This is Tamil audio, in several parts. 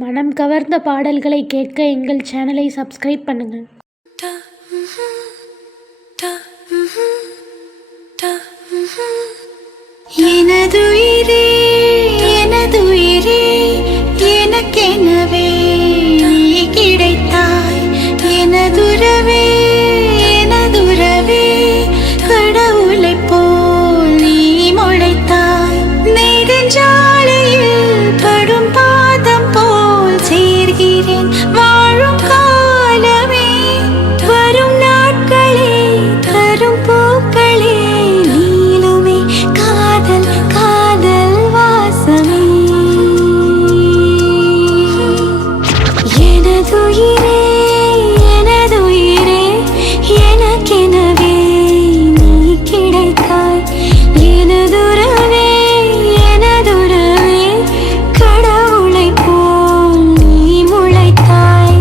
மனம் கவர்ந்த பாடல்களை கேட்க எங்கள் சேனலை சப்ஸ்கிரைப் பண்ணுங்கள். எனதுயிரே எனதுயிரே எனக்கெனவே நீ கிடைத்தாய். எனதுறவே எனதுறவே கடவுளைப் போல் நீ முளைத்தாய். நெடுஞ்சாலையில் படும் பாதம் போல் சேர்கிறேன் வாழும் காலமே. வரும் நாட்களே தரும் பூக்களே நீளுமே காதல் காதல் வாசமே. எனதுயிரே எனதுயிரே எனக்கெனவே நீ கிடைத்தாய். எனதுறவே எனதுறவே கடவுளைப் போல் நீ முளைத்தாய்.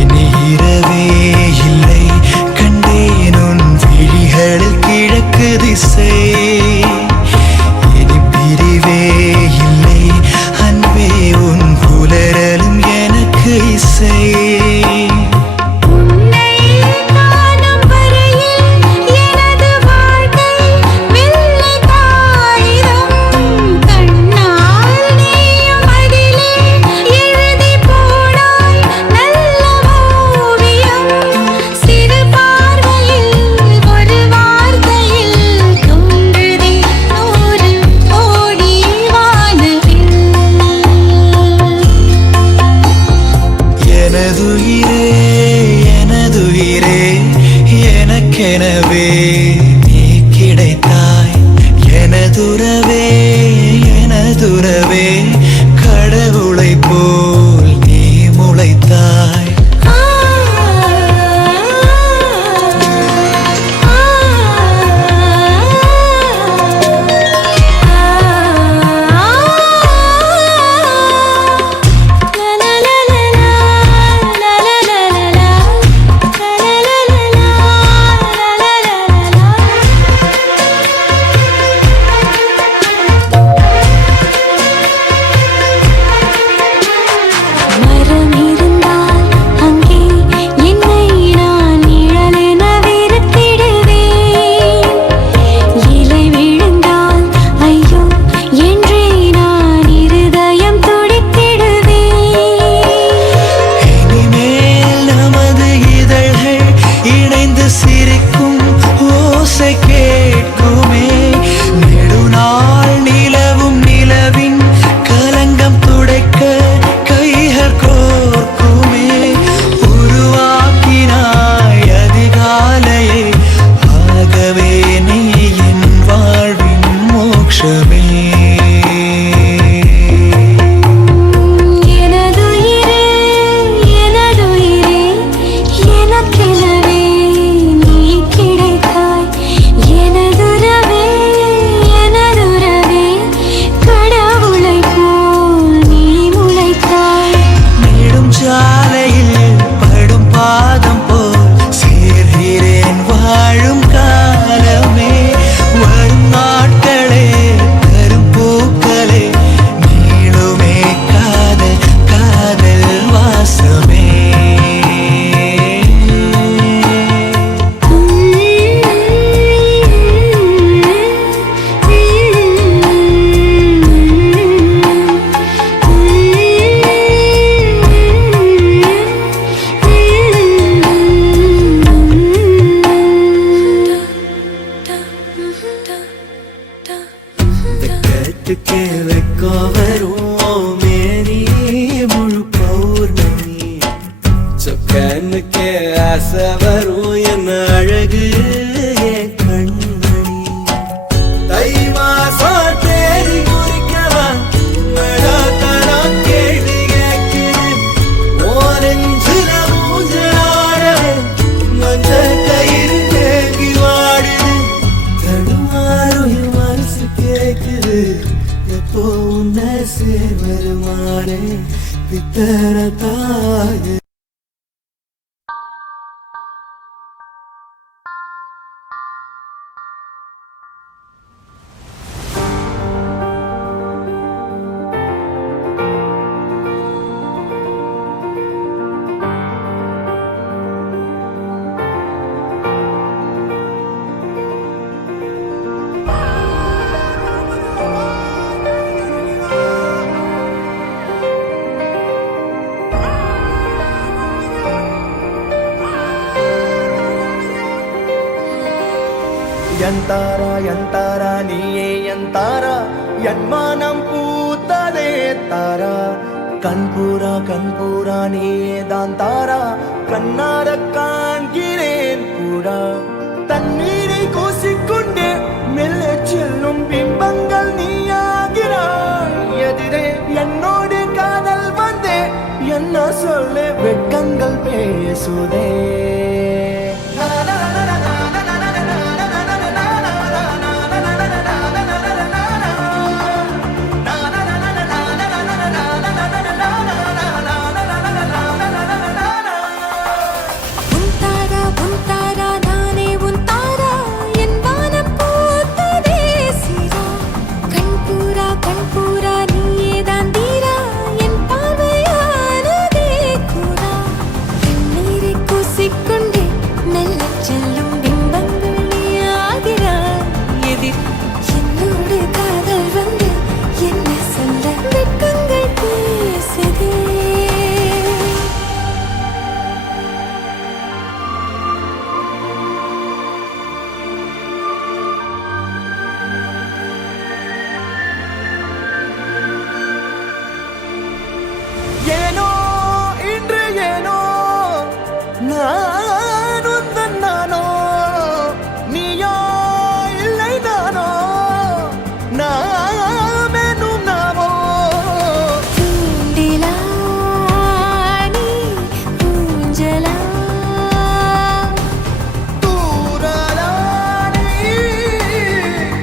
இனி இரவே இல்லை கண்டேன் உன் விழிகளில் கிழக்கு திசை. இனி பிரிவே இல்லை அன்பே உன் புலரலும் எனக்கு இசை. உன்னை காணும் வரையில் எனது வாழ்க்கை வெள்ளை காகிதம். கண்ணால் நீயும் அதிலே எழுதி போனாய் நல்ல ஓவியம். சிறு பார்வையில் ஒரு வார்த்தையில் தோன்றுதே 100 கோடி வானவில். எனதுயிரே எனதுயிரே எனக்கெனவே நீ கிடைத்தாய். எனதுறவே எனதுறவே கடவுளைப் போல் நீ முளைத்தாய். மரம் இருந்தால் அங்கே என்னை நான் நிழலென வெறுத்திடுவேன். இலை விழுந்தால் ஐயோ என்றே நான் இருதயம் துடித்திடுவேன். இனிமேல் நமது இதழ்கள் இணைந்து சிரிக்கும் ஓசை கேட்குமே. நெடுநாள் நிலவும் நிலவின் கலங்கம் துடைக்க கைகள் கோர்க்குமே. உருவாக்கினாய் அதிகாலையை ஆகவே நீ என் வாழ்வின் மோட்சமே. எனதுயிரே எனதுயிரே எனக்கெனவே நீ கிடைத்தாய். எனதுறவே எனதுறவே கடவுளைப் போல் நீ முளைத்தாய். நெடும் சாலையில் படும் பாதம் போல் சேர்கிறேன் வாழும் காலமே. வரும் நாட்களே தரும் பூக்களே நீளுமே காதல் காதல் வாசமே. வெக்கத்துக்கே வெக்கம் வரும் மேரி முழு பௌர்ணமி. சொக்கனுக்கே ஆசை வரும் என்ன அழகு என் கண்மணி. தை மாசம் தேடி குறிக்கவா மழாத்தரா கேள்வி கேட்குது. ஓரஞ்சுல மூஞ்சலாடவே மஞ்ச கயிறு தேங்கி வாடுது. தடுமாறும் மனசுக்கே கேக்குது எப்போ உன்னை சேர்வருமானே பித்தர தாயே. ಎಂತಾರ ಎಂತಾರ ನೀಯೇ ಎಂತಾರ ಎನ್ಮಾನಂ பூத்ததே தாரா கண்பூரா நீயே தான் தாரா கண்ணார காண்கிறேன் பூரா தண்ணீரை கூசிக்கொண்டே மெல்ல செல்லும் பிம்பங்கள் நீயாகிறாய் எதிரே என்னோடு காதல் வந்தே என்ன சொல்ல வெட்கங்கள் பேசுதே. ஏனோ இன்று ஏனோ நான் உந்தன் நானோ நீயோ இல்லை நானோ நாமெனும் நாமோ தூண்டிலா நீ ஊஞ்சலா தூரலா நீ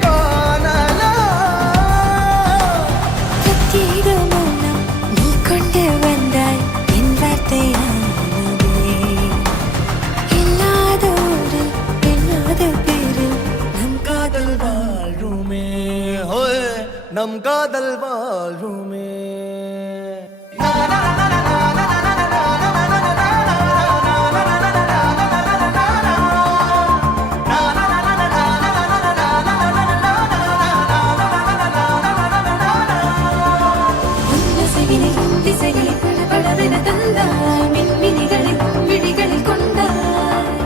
காணலா பிரத்யேக மௌனம் நீ கொண்டு வந்தாய் என் வார்த்தையானதே இல்லாத ஊரில் இல்லாத பேரில் நம் காதல் வாழ்வுமே ஹோய் நம் காதல் வாழ்வுமே. உன்னசையினையும் திசைகளை படபடவென தந்தாய் மின்மினிகளில் விழிகளில் கொண்டாய்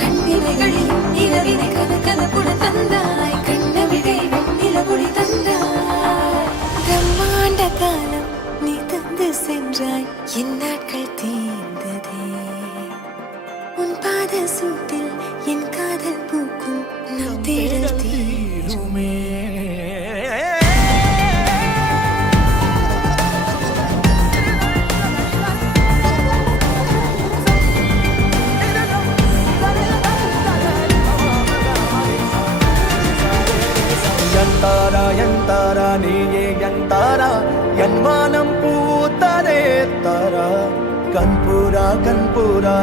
கண்ணிமைகளிலும் இரவினை கதகதப்புட தந்தாய் கண்ணவிழை வெண்ணிலவொளி தந்தாய் பிரம்மாண்ட காலம் நீ தந்து சென்றாய் என் நாட்கள் தீர்ந்ததே உன் பாத சூட்டில் என் காதல் பூக்கும் நம் தேடல் தீருமே. ಎಂತಾರ ಎಂತಾರ ನೀಯೇ ಎಂತಾರ ಎನ್ಮಾನಂ பூத்ததே தாரா கண்பூரா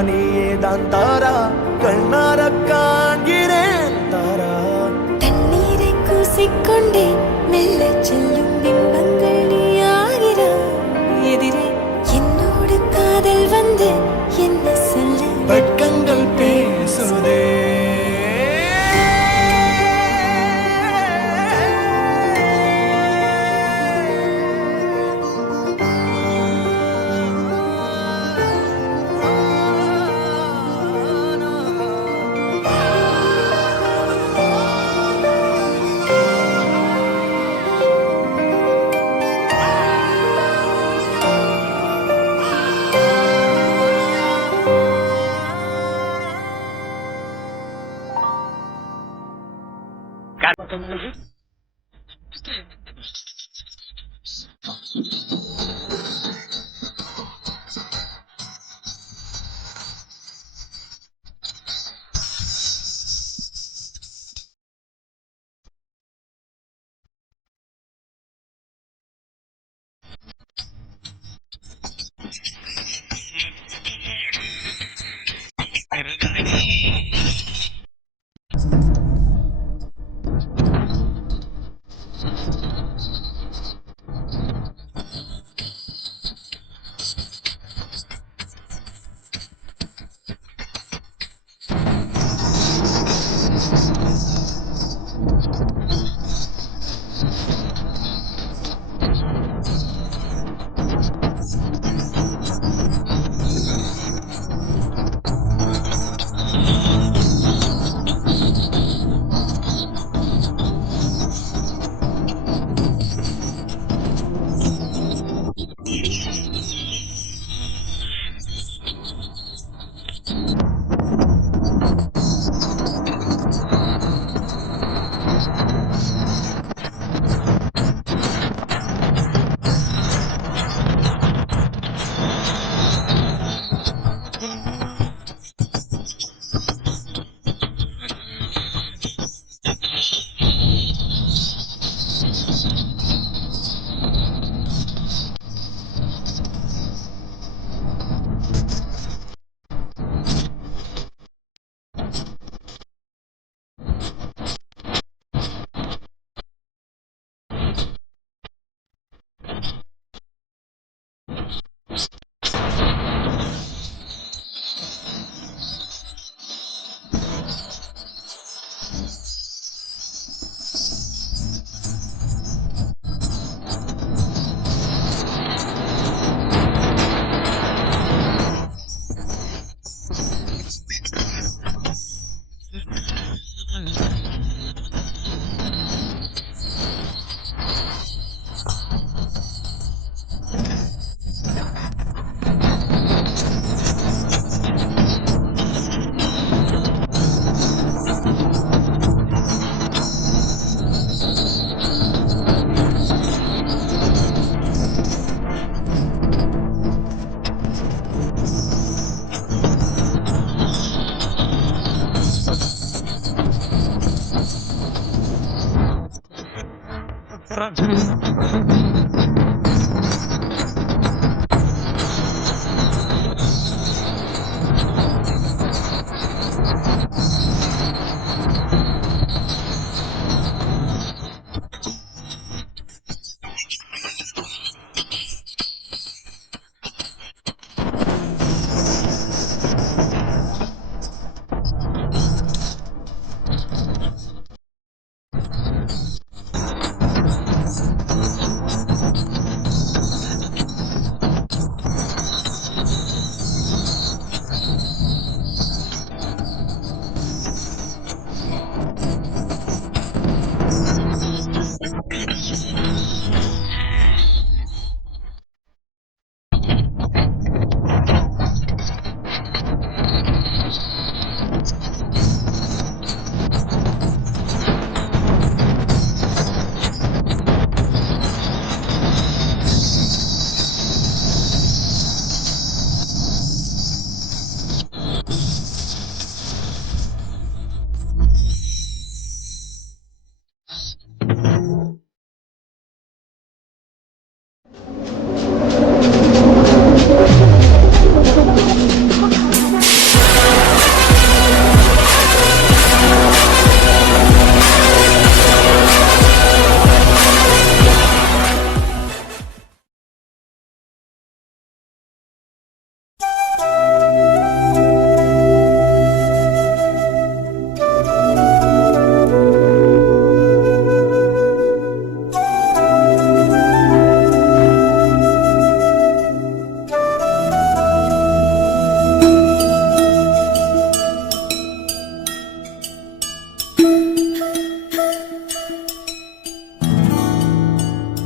நீயே தான் தாரா கண்ணார காண்கிறேன் தாரா தண்ணீரை கூசிக்கொண்டே மெல்ல செல்லும் பிம்பங்கள் நீயாகிறாய் எதிரே என்னோடு காதல் வந்து என்ன சொல்ல வெட்கங்கள் பேசுதே.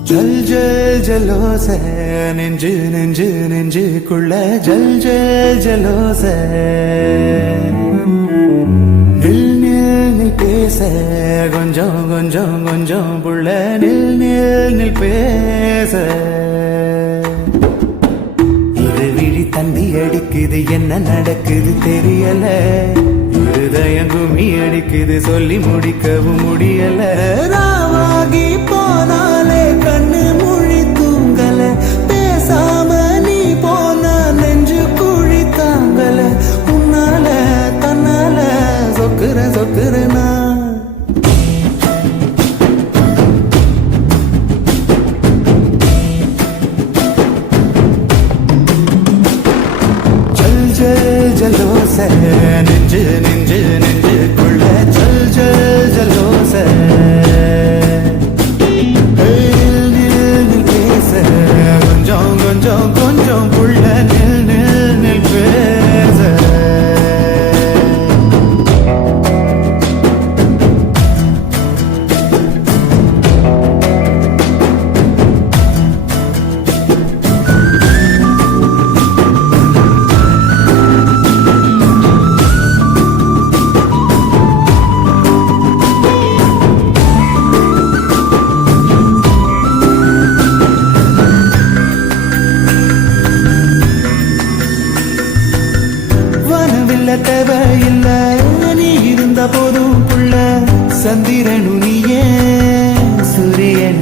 ஜல் ஜல் ஜலோச நெஞ்சு நெஞ்சு நெஞ்சுக்குள்ள ஜல் ஜல் ஜலோச நில் நில் நில் பேச கொஞ்சம் கொஞ்சம் கொஞ்சம் புள்ள நில் நில் நில் பேச இரு விழி தந்தி அடிக்குது என்ன நடக்குது தெரியல இருதயம் குமி அடிக்குது சொல்லி முடிக்கவும் முடியல ராவாகி போனாலே கண்ணு மொழி தூங்கல பேசாம நீ போனா நெஞ்சு குழி தாங்கல உன்னால தன்னால சொக்குற சொக்குறனா ஜல் ஜல் ஜலோச நெஞ்சு நெஞ்சு நெஞ்சுக்குள்ள ஜல் ஜல் ஜலோச கொஞ்சம் கொஞ்சம் கொஞ்சம் புள்ள நில் நில் நில் பேச தேவையில்ல நீ இருந்த போதும் புள்ள சந்திரனு நீயே சூரியன்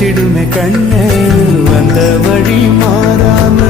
வச்சிடுமே கண்ணு வந்த வழி மாறாம